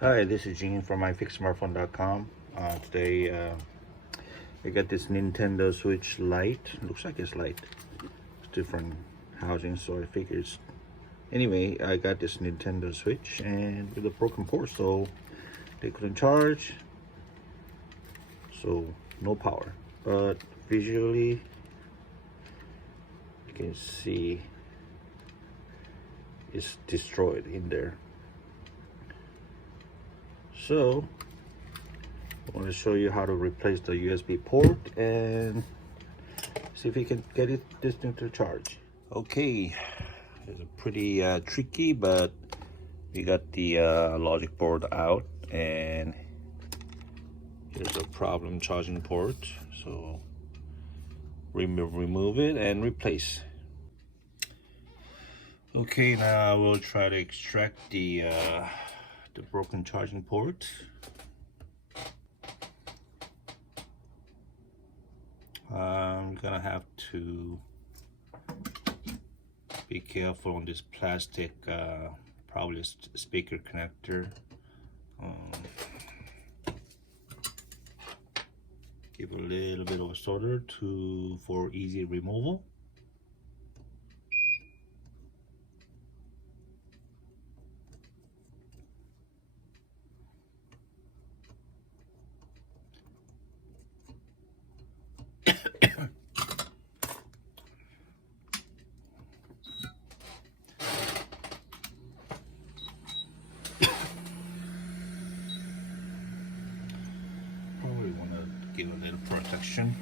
Hi, this is Gene from iFIXsmartphone.com. Today I got this Nintendo Switch Lite. Looks like it's Lite. It's different housing, so I figured. Anyway, I got this Nintendo Switch and with a broken port, so they couldn't charge. So no power. But visually, you can see it's destroyed in there. So I want to show you how to replace the USB port and see if we can get this thing to charge. Okay, it's pretty tricky, but we got the logic board out and here's a problem charging port. So remove it and replace. Okay, now we'll try to extract the broken charging port. I'm gonna have to be careful on this plastic, probably speaker connector. Give a little bit of a solder for easy removal. Probably want to give a little protection.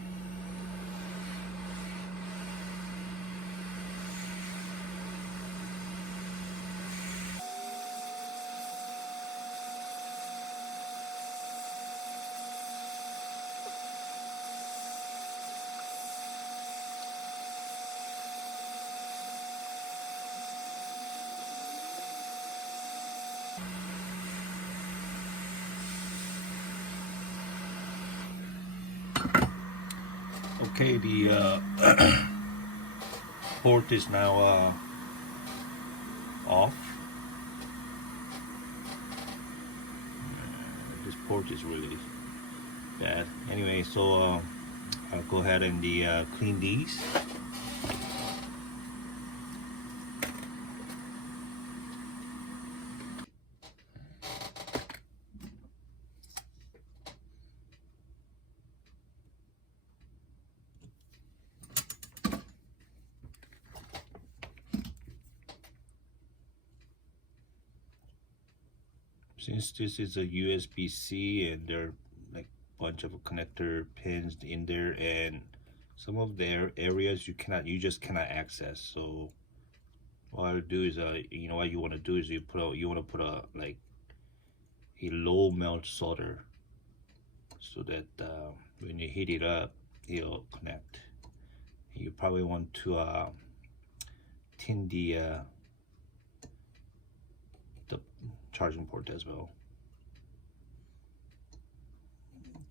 Okay, the port is now off. This port is really bad. Anyway, so I'll go ahead and clean these. Since this is a USB-C and there are like a bunch of connector pins in there, and some of their areas you just cannot access. So what I'll do is, you know, what you want to do is you want to put a like a low melt solder so that when you heat it up, it'll connect. You probably want to tin the charging port as well.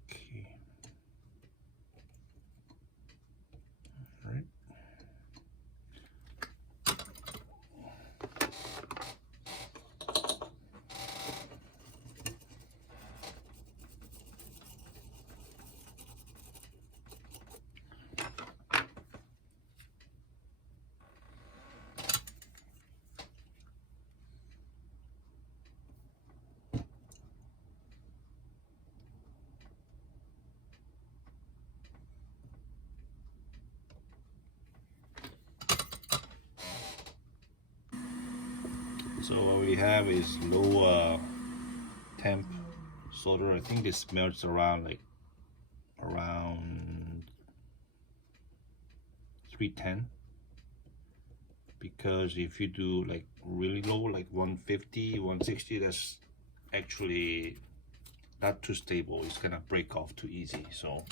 Okay. All right. So what we have is low temp solder. I think this melts around around 310, because if you do like really low, like 150, 160, that's actually not too stable. It's gonna break off too easy. So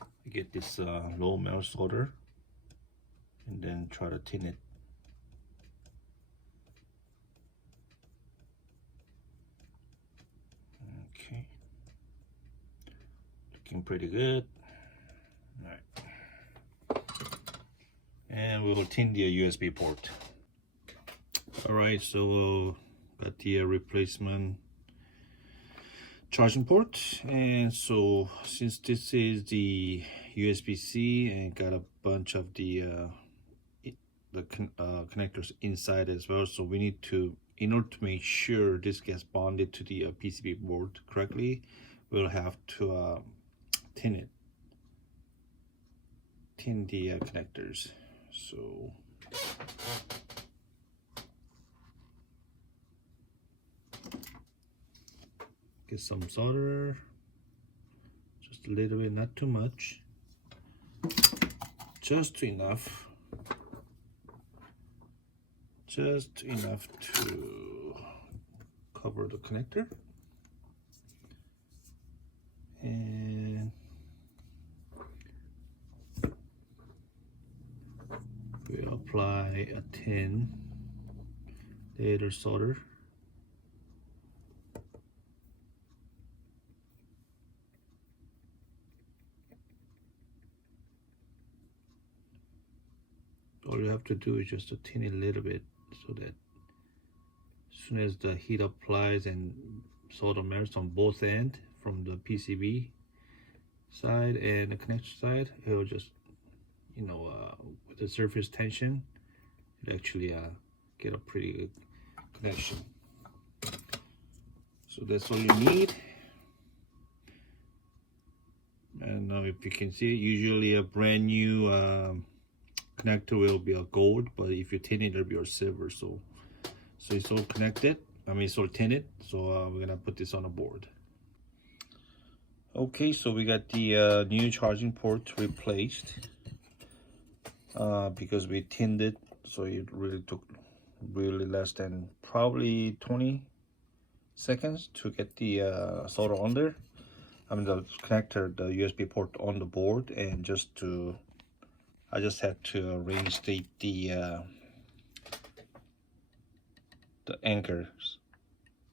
I get this low melt solder and then try to tin it. Okay, looking pretty good. All right, and we will tin the USB port. All right, so we'll got the replacement charging port. And so since this is the USB-C and got a bunch of the connectors inside as well, so we need to, in order to make sure this gets bonded to the PCB board correctly, we'll have to tin the connectors. So get some solder, just a little bit, not too much, just enough to cover the connector. And we'll apply a tin layer solder. All you have to do is just to tin it a little bit, so that as soon as the heat applies and solder melts on both ends, from the PCB side and the connector side, it will just, with the surface tension, it actually get a pretty good connection. So that's all you need. And now if you can see, usually a brand new connector will be a gold, but if you tin it, it'll be a silver. So it's all connected, it's all tinted. So we're gonna put this on a board. Okay, so we got the new charging port replaced because we tinned it, so it really took less than probably 20 seconds to get the solder on there. The connector, the USB port on the board, and I just had to reinstate the anchors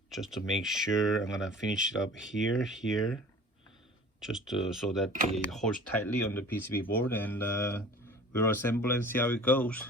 just to make sure. I'm gonna finish it up here, just so that it holds tightly on the PCB board, and we'll assemble and see how it goes.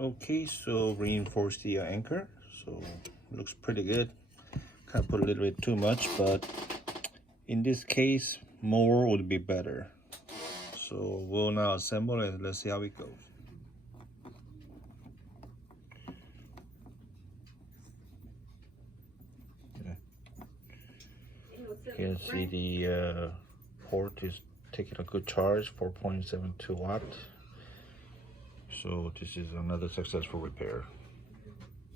Okay, so reinforce the anchor, so it looks pretty good. Kind of put a little bit too much, but in this case more would be better. So we'll now assemble and let's see how it goes. You can see the port is taking a good charge, 4.72 watts. So this is another successful repair.